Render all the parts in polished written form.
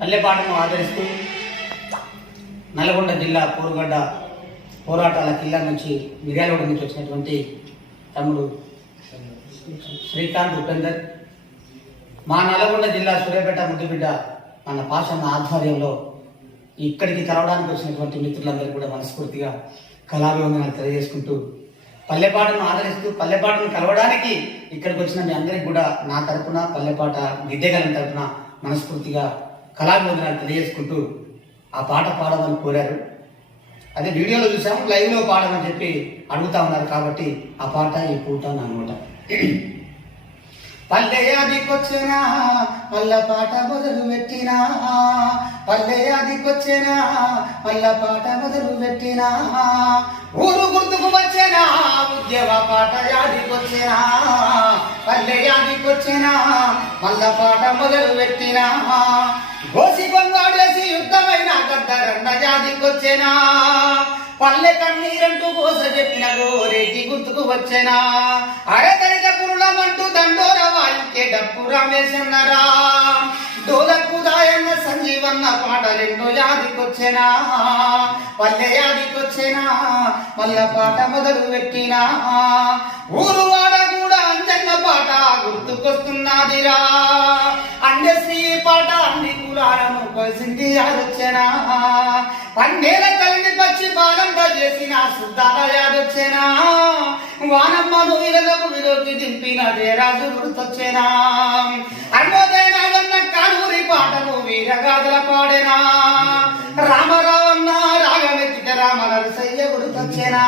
పల్లెపాటను ఆదరిస్తూ నల్గొండ జిల్లా పోరుగడ్డ పోరాటాల కిల్లా నుంచి మిర్యాలగూడ నుంచి వచ్చినటువంటి తమ్ముడు శ్రీకాంత్ ఉపేందర్, మా నల్గొండ జిల్లా సూర్యాపేట ముద్దుబిడ్డ మన పాషన్న ఆధ్వర్యంలో ఇక్కడికి కలవడానికి వచ్చినటువంటి మిత్రులందరికీ కూడా మనస్ఫూర్తిగా కళాభివందనాలు తెలియజేసుకుంటూ, పల్లెపాటను ఆదరిస్తూ పల్లెపాటను కలవడానికి ఇక్కడికి వచ్చిన మీ అందరికీ కూడా నా తరపున పల్లెపాట గిడ్డెగలం తరపున మనస్ఫూర్తిగా కళాభివందనాలు తెలియజేసుకుంటూ ఆ పాట పాడమని కోరారు. అదే వీడియోలో చూసాము, లైవ్లో పాడమని చెప్పి అడుగుతా ఉన్నారు. కాబట్టి ఆ పాట ఈ పూట అనమాట. పల్లెయాదికొచ్చినా మల్ల పాట మొదలు పెట్టినా, పల్లెయాదికొచ్చినా మల్ల పాట మొదలు పెట్టినా, ఊరు గుర్తుకు వచ్చినా ఉద్యోగ పాట యాదికొచ్చినా, పల్లెయాదికొచ్చినా మల్ల పాట మొదలు పెట్టినా, గోసి కొంగాడేసి యుద్ధమైన గద్దరన్న యాదికొచ్చినా, పల్లె కన్నీరంటూ కోస చెప్పిన గోరేటి గుర్తుకు వచ్చేనా, అరదరిత పురులమంటూ దండోర వాయికే డప్పు రామేశన్నరా, డోలకు దాయన్న సంజీవన్న పాటలెన్నో యాదికొచ్చేనా, పల్లె యాదికొచ్చేనా మల్ల పాట మొదలు పెట్టినా, ఊరు వాడ కూడా అంజన్న పాట గుర్తుకొస్తున్నదిరా, అండశ్రీ పాట అన్ని కులాలను కలిసింది యాదొచ్చేనా, పన్నేల కలిని పచ్చి బాలంగా చేసిన శుద్ధాల యాదొచ్చేనా, వానమ్మను విరలకు విరోధి దింపిన దేరాజు గుర్తొచ్చేనా, అన్నోదైన కానూరి పాటను వీరగాథల పాడేనా, రామరావన్న రాగమెత్తిట రామ నరసయ్య గుర్తొచ్చేనా,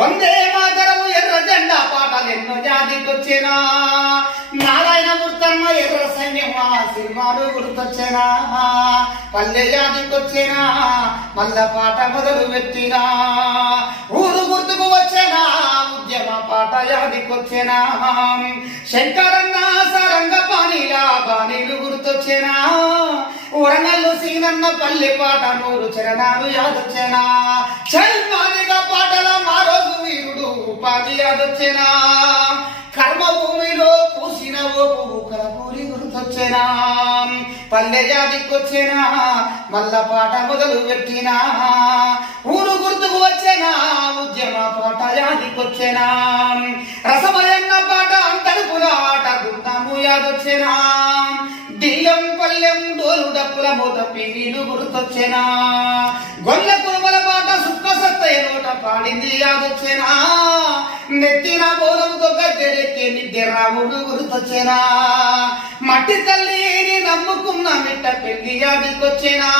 వందే మాతరము ఎర్ర జెండా పాటలెన్నో జాతికొచ్చేనా, నారాయణ గుర్తమ్మ ఎర్ర సైన్యమా సినిమాలు గుర్తొచ్చేనా, పల్లె జాతికొచ్చేనా మల్ల పాట మొదలు పెట్టినా, ఊరు గుర్తుకు వచ్చేనా ఉద్యమ పాట యాదికొచ్చేనా, శంకరన్న సరంగ పానీలా బాణీలు గుర్తొచ్చేనా, వరంగల్లు సీనన్న పల్లె పాట నూరు చరణాలు యాదొచ్చేనా, చల్మాదిగా పాటల మారోజు వీరుడు ఉపాధి యాదొచ్చేనా, కర్మభూమిలో పూసిన ఓ పువ్వు కలపూరి గుర్తొచ్చేనా, పల్లె జాతికొచ్చేనా మల్ల పాట మొదలు పెట్టినా, ఊరు గుర్తుకు వచ్చేనా ఉద్యమ పాట యాదికొచ్చేనా, రసమయన్న పాట అంతడుపుల ఆట గుర్తము యాదొచ్చేనా, దిల్లం పల్లెం డోలు డప్పుల మూత పీరీలు గుర్తొచ్చేనా, గొల్ల కురుమల పాట సుక్క సత్తయ్య నోట పాడింది యాదొచ్చేనా, నెత్తిన బోలంతో గద్దెరెక్కే నిద్య రాముడు గుర్తొచ్చేనా, మట్టి తల్లిని నమ్ముకున్న మిట్ట పెళ్లి యాదికొచ్చేనా,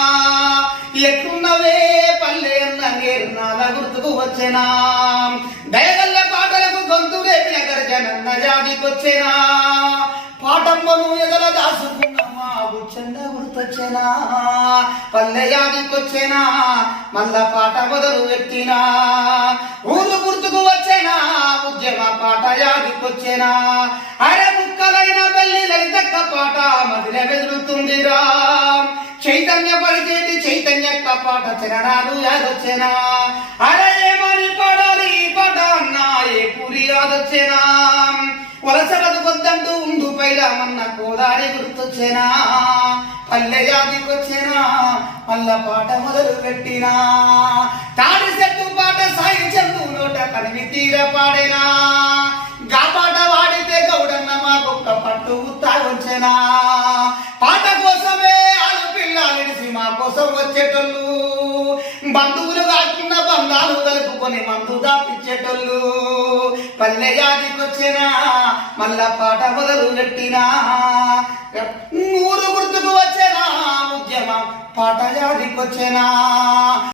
ఎట్లున్నవే పల్లె అన్న నేర్నాల గుర్తుకు వచ్చేనా, దయగల్ల పాటలకు గొంతు రేపిన గర్జనన్న యాదికొచ్చేనా, పాటమ్మను ఎగల దాసుకున్నమ్మా బుచ్చండ గుర్తొచ్చేనా, పల్లె యాదికొచ్చేనా మల్ల పాట మొదలు పెట్టినా, ఊరు గుర్తుకు వచ్చేనా ఉద్యమ పాట యాదికొచ్చేనా, అరే ముక్కలైన పెళ్లి లలితక్క పాట మదిల బెదురుతుందిరా, చైతన్య పరిచేటి చైతన్యక్క పాట చరణాలు యాదొచ్చేనా, అరే ఏమని పాడాలి ఈ పాట అన్నా ఏ పూరి యాదొచ్చేనా, వలస బతుకొద్దంటూ ఉండు పైలామన్న కోదారి గుర్తొచ్చేనా, పల్లె జాతికొచ్చేనా మల్ల పాట మొదలు పెట్టినా, తాడి చెట్టు పాట సాయి చెందు నోట కనివి తీర పాడేనా, గా పాట వాడితే గౌడన్న మాకొక్క పట్టు తాగొచ్చేనా, పాట కోసమే ఆలు పిల్లలిడిసి మా కోసం వచ్చేటోళ్ళు, బంధువులు కాకుండా బంధాలు కలుపుకొని మందు దాపించేటోళ్ళు, పల్లె జాతికొచ్చేనా మల్ల పాట మొదలు పెట్టినా, ఊరు గుర్తుకు వచ్చేనా ఉద్యమ పాట జాతికొచ్చేనా.